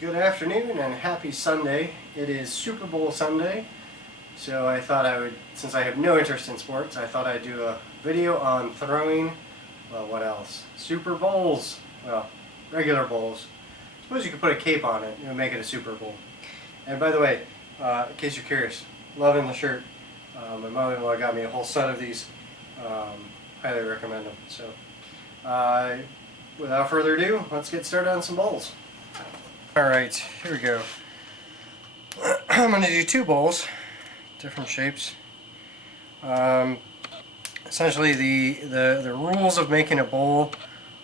Good afternoon and happy Sunday. It is Super Bowl Sunday, so I thought I would, since I have no interest in sports, I thought I'd do a video on throwing, well, what else? Super Bowls. Well, regular bowls. Suppose you could put a cape on it and make it a Super Bowl. And by the way, in case you're curious, loving the shirt. My mother-in-law got me a whole set of these. Highly recommend them. So, without further ado, let's get started on some bowls. Alright, here we go. I'm going to do two bowls, different shapes. Essentially the rules of making a bowl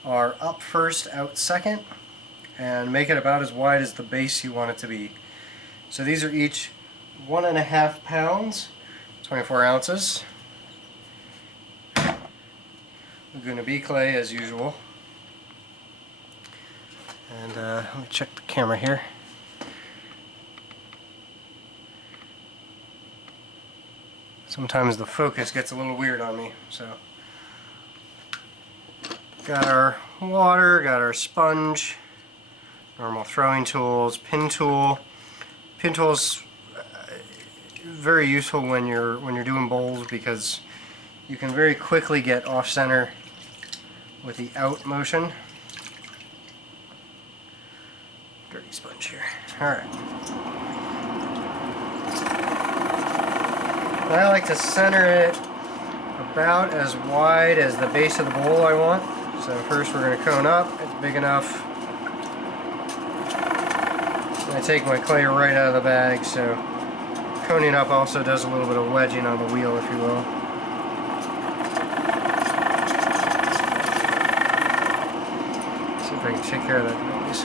are up first, out second, and make it about as wide as the base you want it to be. So these are each 1.5 pounds, 24 ounces. Laguna Bee clay as usual. And let me check the camera here. Sometimes the focus gets a little weird on me. So, got our water, got our sponge, normal throwing tools, pin tool. Pin tool's very useful when you're doing bowls because you can very quickly get off center with the out motion. Dirty sponge here. Alright. I like to center it about as wide as the base of the bowl I want. So first we're going to cone up. It's big enough. I take my clay right out of the bag, so coning up also does a little bit of wedging on the wheel, if you will. See if I can take care of that noise.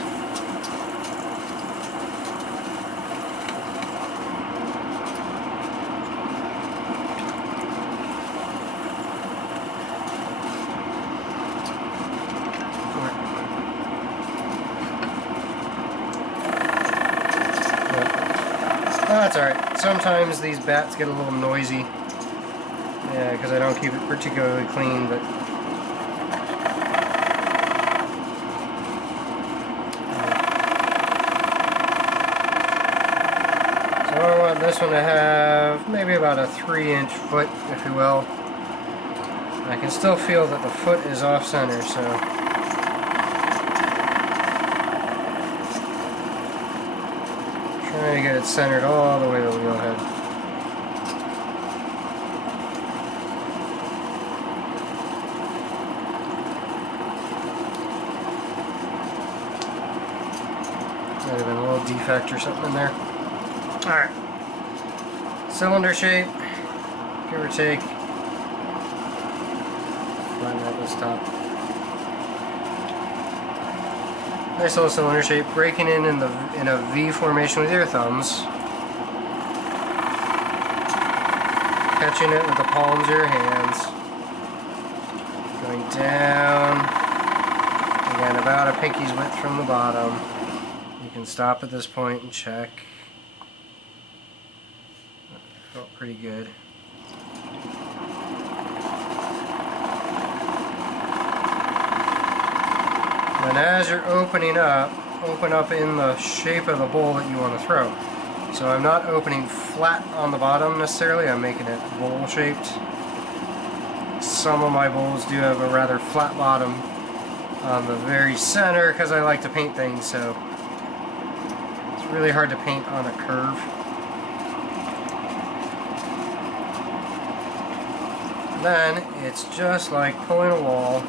Oh, that's alright. Sometimes these bats get a little noisy. Yeah, because I don't keep it particularly clean, but so I want this one to have maybe about a 3-inch foot, if you will. I can still feel that the foot is off center, so trying to get it centered all the way to the wheel head. Might have been a little defect or something in there. Alright. Cylinder shape, give or take. Flatten out this top. Nice little cylinder shape, breaking in a V formation with your thumbs. Catching it with the palms of your hands. Going down. Again, about a pinky's width from the bottom. You can stop at this point and check. Felt pretty good. And as you're opening up, open up in the shape of the bowl that you want to throw. So I'm not opening flat on the bottom necessarily, I'm making it bowl shaped. Some of my bowls do have a rather flat bottom on the very center because I like to paint things, so it's really hard to paint on a curve. Then it's just like pulling a wall.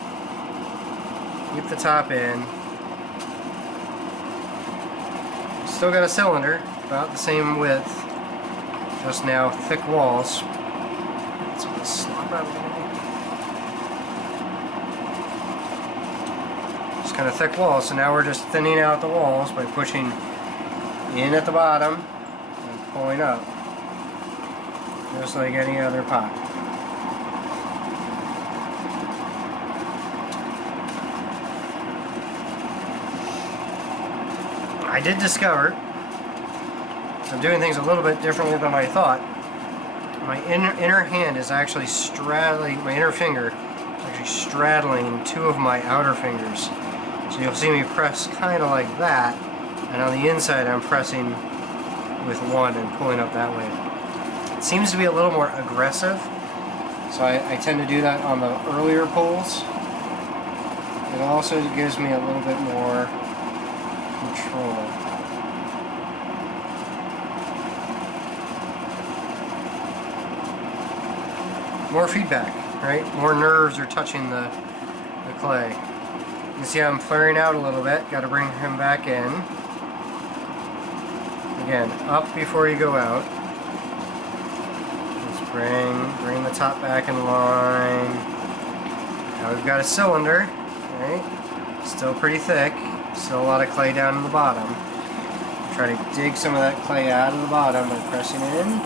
Keep the top in. Still got a cylinder, about the same width, just now thick walls. It's going to slop out a little bit. Just kind of thick walls, so now we're just thinning out the walls by pushing in at the bottom and pulling up, just like any other pot. I did discover I'm doing things a little bit differently than I thought. My inner hand is actually straddling, my inner finger is actually straddling two of my outer fingers. So you'll see me press kind of like that and on the inside I'm pressing with one and pulling up that way. It seems to be a little more aggressive, so I tend to do that on the earlier pulls. It also gives me a little bit more control. More feedback, right? More nerves are touching the clay. You can see I'm flaring out a little bit. Got to bring him back in. Again, up before you go out. Just bring the top back in line. Now we've got a cylinder, right? Still pretty thick. Still a lot of clay down in the bottom. Try to dig some of that clay out of the bottom by pressing it in,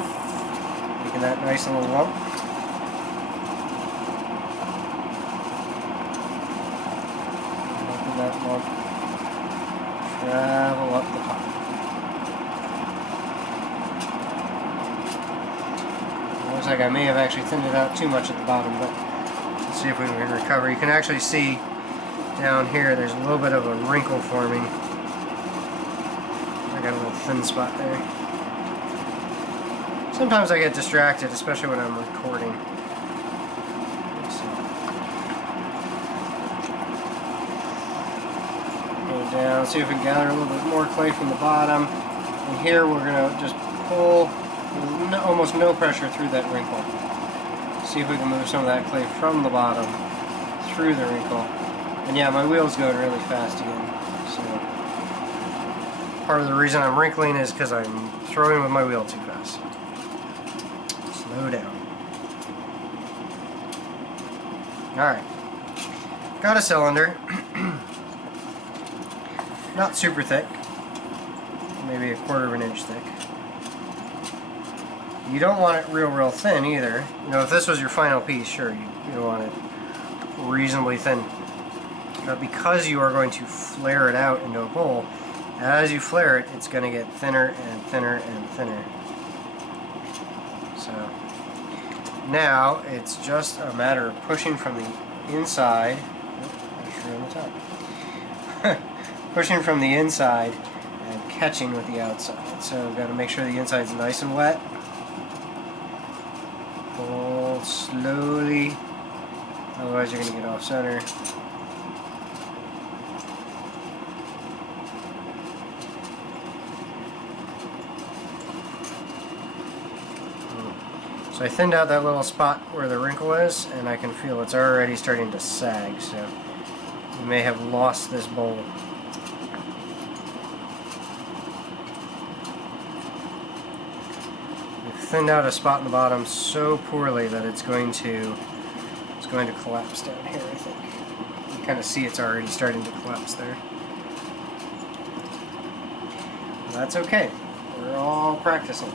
making that nice little lump. That lump travel up the top. It looks like I may have actually thinned it out too much at the bottom, but let's see if we can recover. You can actually see down here there's a little bit of a wrinkle forming. I got a little thin spot there. Sometimes I get distracted, especially when I'm recording. Down, see if we can gather a little bit more clay from the bottom. And here we're going to just pull almost no pressure through that wrinkle. See if we can move some of that clay from the bottom through the wrinkle. And yeah, my wheel's going really fast again. So part of the reason I'm wrinkling is because I'm throwing with my wheel too fast. Slow down. Alright. Got a cylinder. Not super thick, maybe 1/4 of an inch thick. You don't want it real thin either. You know, if this was your final piece, sure, you don't want it reasonably thin. But because you are going to flare it out into a bowl, as you flare it, it's going to get thinner and thinner and thinner. So now it's just a matter of pushing from the inside. Pressure on the top. Pushing from the inside and catching with the outside. So we've got to make sure the inside's nice and wet. Pull slowly, otherwise you're going to get off center. So I thinned out that little spot where the wrinkle is, and I can feel it's already starting to sag, so we may have lost this bowl. Thinned out a spot in the bottom so poorly that it's going to collapse down here, I think. You kind of see it's already starting to collapse there. Well, that's okay. We're all practicing.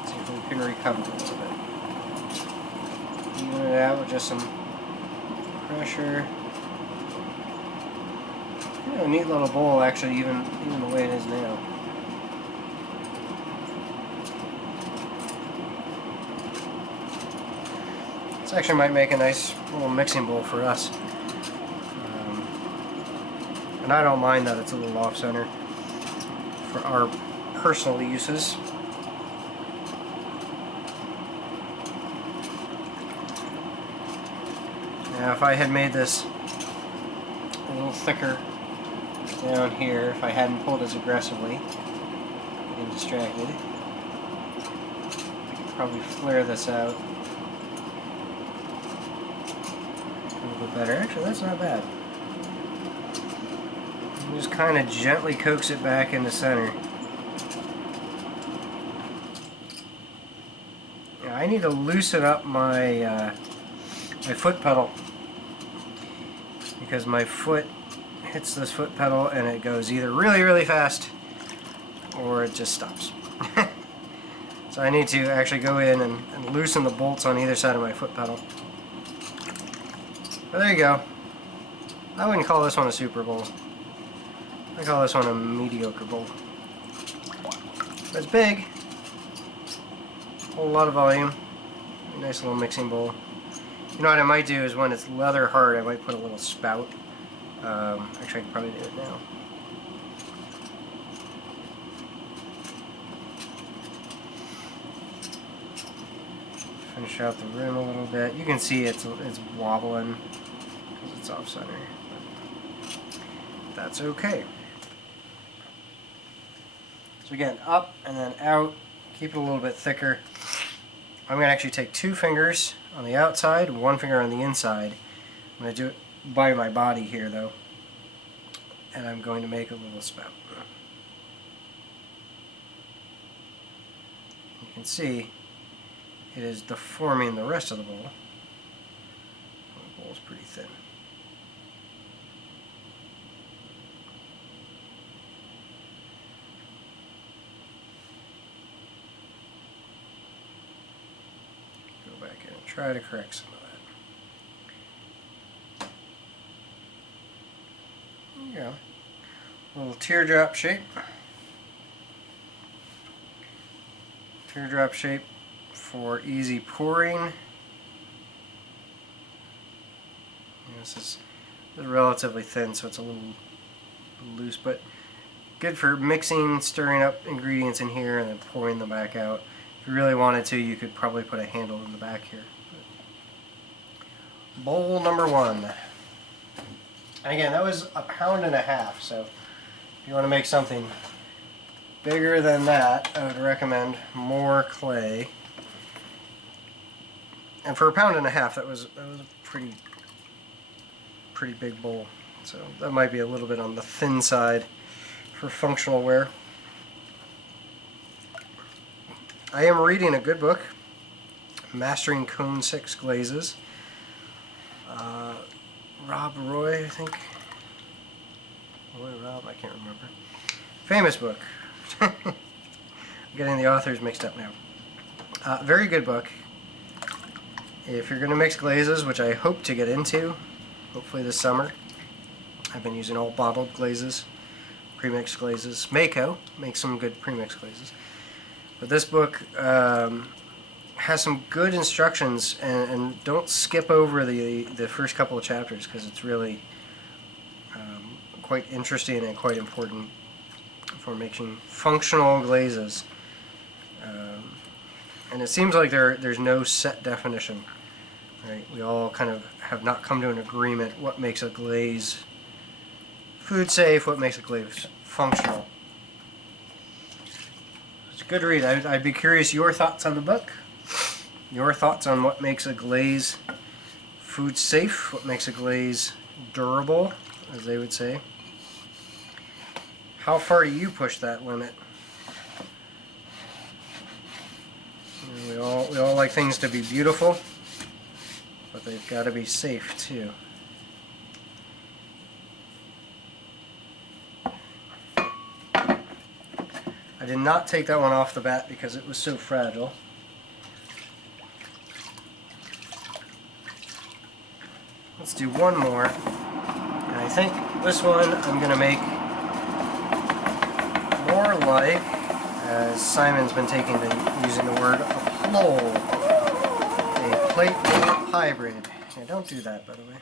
Let's see if we can recover a little bit. Even it out with just some pressure. You know, a neat little bowl, actually, even the way it is now. This actually might make a nice little mixing bowl for us. And I don't mind that it's a little off-center for our personal uses. Now if I had made this a little thicker down here, if I hadn't pulled as aggressively, getting distracted, I could probably flare this out better. Actually, that's not bad. You just kind of gently coax it back into center. Now, I need to loosen up my my foot pedal because my foot hits this foot pedal and it goes either really fast or it just stops. So I need to actually go in and loosen the bolts on either side of my foot pedal. But there you go. I wouldn't call this one a super bowl. I call this one a mediocre bowl. But it's big. A whole lot of volume. Nice little mixing bowl. You know what I might do is when it's leather hard, I might put a little spout. Actually, I could probably do it now. finish out the rim a little bit. You can see it's wobbling because it's off center. That's okay. So again, up and then out. Keep it a little bit thicker. I'm going to actually take 2 fingers on the outside, 1 finger on the inside. I'm going to do it by my body here though. And I'm going to make a little spout. You can see it is deforming the rest of the bowl. The bowl is pretty thin. Go back in and try to correct some of that. There you go. A little teardrop shape. Teardrop shape for easy pouring. This is relatively thin, so it's a little loose, but good for mixing, stirring up ingredients in here, and then pouring them back out. If you really wanted to, you could probably put a handle in the back here. Bowl number 1. And again, that was 1.5 pounds, so if you want to make something bigger than that, I would recommend more clay. And for 1.5 pounds, that was a pretty big bowl. So that might be a little bit on the thin side for functional wear. I am reading a good book, Mastering Cone 6 Glazes. Rob Roy, I think. Rob, I can't remember. Famous book. I'm getting the authors mixed up now. Very good book. If you're going to mix glazes, which I hope to get into, hopefully this summer. I've been using all bottled glazes, pre-mixed glazes. Mako makes some good pre-mixed glazes. But this book has some good instructions, and don't skip over the first couple of chapters, because it's really quite interesting and quite important for making functional glazes. And it seems like there's no set definition. Right? We all kind of have not come to an agreement what makes a glaze food safe, what makes a glaze functional. It's a good read. I'd be curious your thoughts on the book, your thoughts on what makes a glaze food safe, what makes a glaze durable, as they would say. How far do you push that limit? We all like things to be beautiful, but they've got to be safe too. I did not take that one off the bat because it was so fragile. Let's do one more. And I think this one I'm going to make more like, as Simon's been using the word, a plole. A plate mold hybrid. Yeah, don't do that, by the way.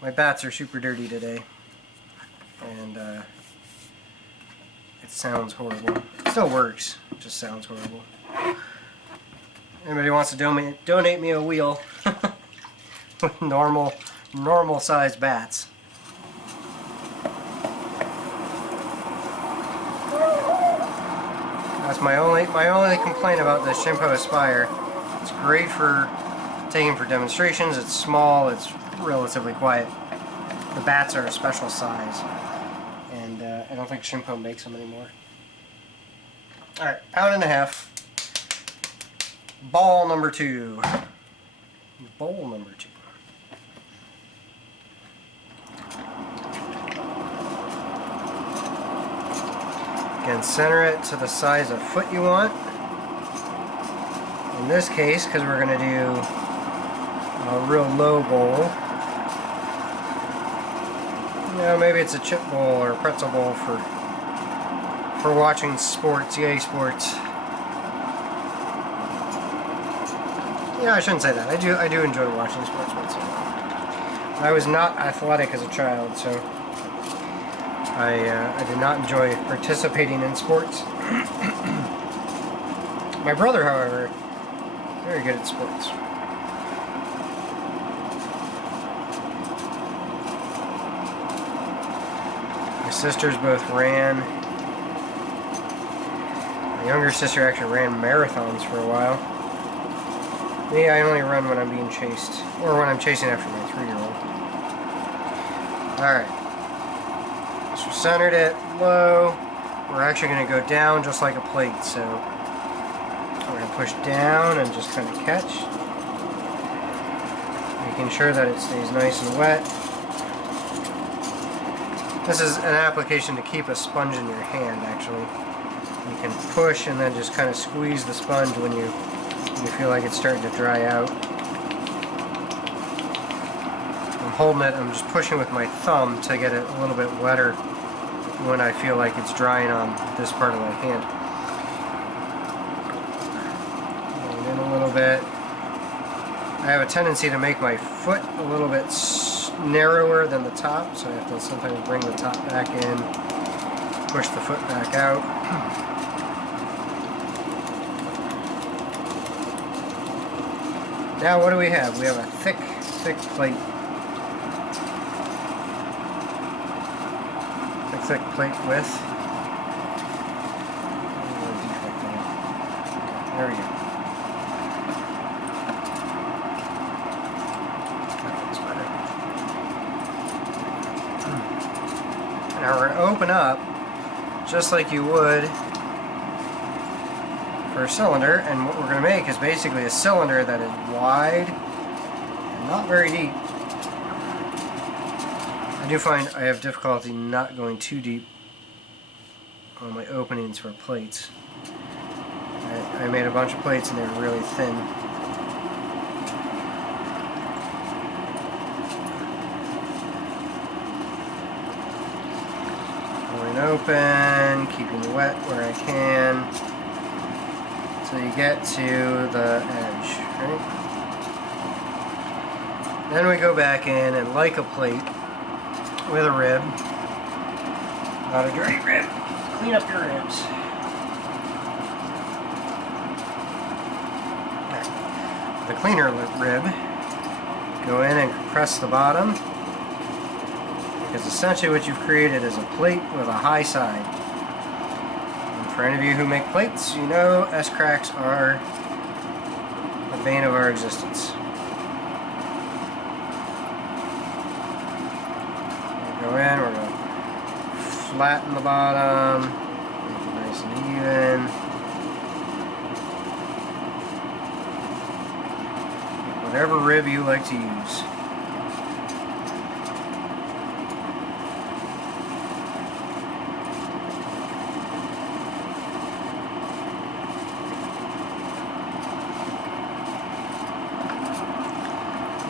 My bats are super dirty today. And it sounds horrible. It still works. It just sounds horrible. Anybody wants to donate me a wheel with normal sized bats. That's my only complaint about the Shimpo Aspire. It's great for taking for demonstrations. It's small. It's relatively quiet. The bats are a special size, and I don't think Shimpo makes them anymore. All right, 1.5 pounds. Ball number 2. Bowl number 2. Again, center it to the size of foot you want. In this case, because we're going to do a real low bowl, you know, maybe it's a chip bowl or a pretzel bowl for watching sports, EA Sports. Yeah, I shouldn't say that. I do enjoy watching sports once in a while. I was not athletic as a child, so I did not enjoy participating in sports. My brother, however, Very good at sports. My sisters both ran. My younger sister actually ran marathons for a while. Me, I only run when I'm being chased, or when I'm chasing after my 3-year-old. Alright. So centered it low. We're actually going to go down just like a plate, so we're going to push down and just kind of catch. Making sure that it stays nice and wet. This is an application to keep a sponge in your hand, actually. You can push and then just kind of squeeze the sponge when you feel like it's starting to dry out. I'm holding it, I'm just pushing with my thumb to get it a little bit wetter when I feel like it's drying on this part of my hand. And in a little bit. I have a tendency to make my foot a little bit narrower than the top, so I have to sometimes bring the top back in, push the foot back out. Now what do we have? We have a thick plate. Thick plate width. There we go. That looks better. Now we're going to open up just like you would for a cylinder, and what we're going to make is basically a cylinder that is wide and not very deep. I do find I have difficulty not going too deep on my openings for plates. I made a bunch of plates and they were really thin. Going open, keeping wet where I can, so you get to the edge, right? Then we go back in and, like a plate, with a rib, not a dirty rib, clean up your ribs. The cleaner rib, go in and compress the bottom, because essentially what you've created is a plate with a high side. And for any of you who make plates, you know S-cracks are the bane of our existence. Go in, we're going to flatten the bottom, make it nice and even. Whatever rib you like to use.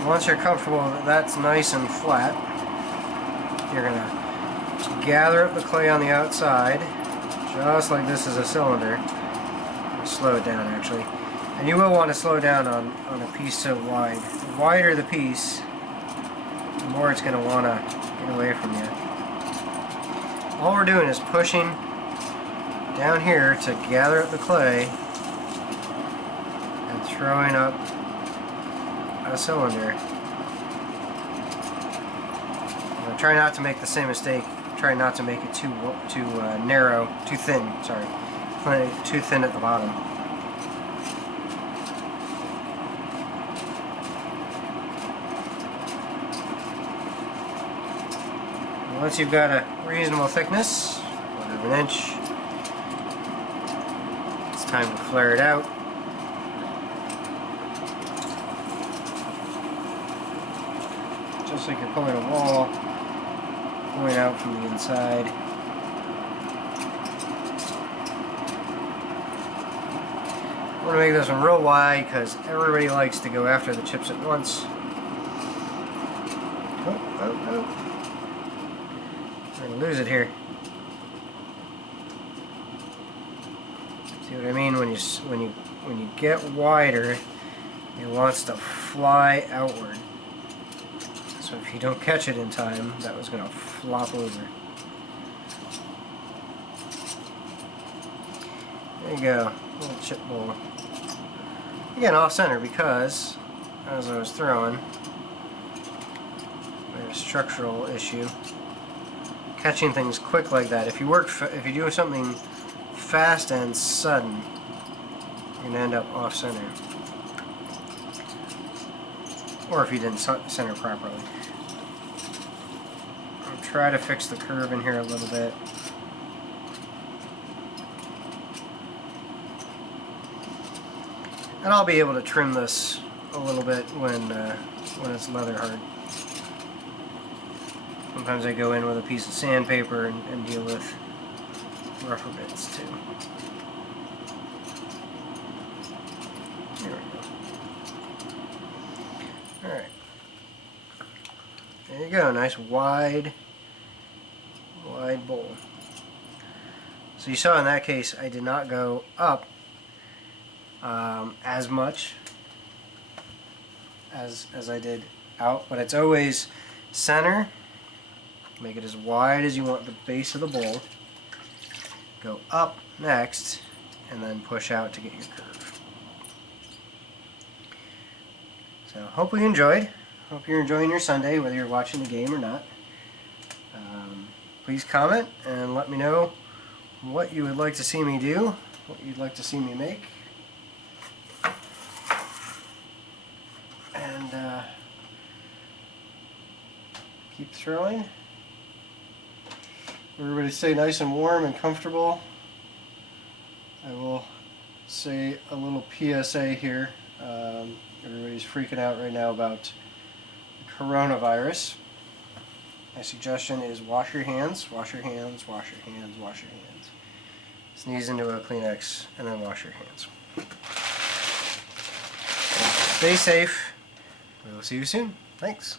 Once you're comfortable that that's nice and flat, you're going to gather up the clay on the outside, just like this is a cylinder. Slow it down, actually. And you will want to slow down on a piece so wide. The wider the piece, the more it's going to want to get away from you. All we're doing is pushing down here to gather up the clay and throwing up a cylinder. Now, try not to make the same mistake. Try not to make it too narrow, too thin. Sorry, too thin at the bottom. Once you've got a reasonable thickness, 1/4 inch, it's time to flare it out. Just like you're pulling a wall, going out from the inside. I want to make this one real wide because everybody likes to go after the chips at once. Oh, oh, oh. I'm going to lose it here. See what I mean? When you get wider, it wants to fly outward. So if you don't catch it in time, that was going to flop over. There you go, little chip bowl. Again, off center because as I was throwing, I had a structural issue. Catching things quick like that. If you do something fast and sudden, you're gonna end up off center. Or if you didn't center properly. I'll try to fix the curve in here a little bit. And I'll be able to trim this a little bit when it's leather hard. Sometimes I go in with a piece of sandpaper and deal with rougher bits too. There we go. Alright. There you go, nice wide bowl. So you saw in that case I did not go up as much as I did out, but it's always center. Make it as wide as you want the base of the bowl. Go up next, and then push out to get your curve. So, hope you enjoyed. Hope you're enjoying your Sunday, whether you're watching the game or not. Please comment and let me know what you would like to see me do, what you'd like to see me make. And keep throwing. Everybody stay nice and warm and comfortable. I will say a little PSA here. Everybody's freaking out right now about the coronavirus. My suggestion is wash your hands, wash your hands, wash your hands, wash your hands. Sneeze into a Kleenex and then wash your hands. Stay safe. We will see you soon. Thanks.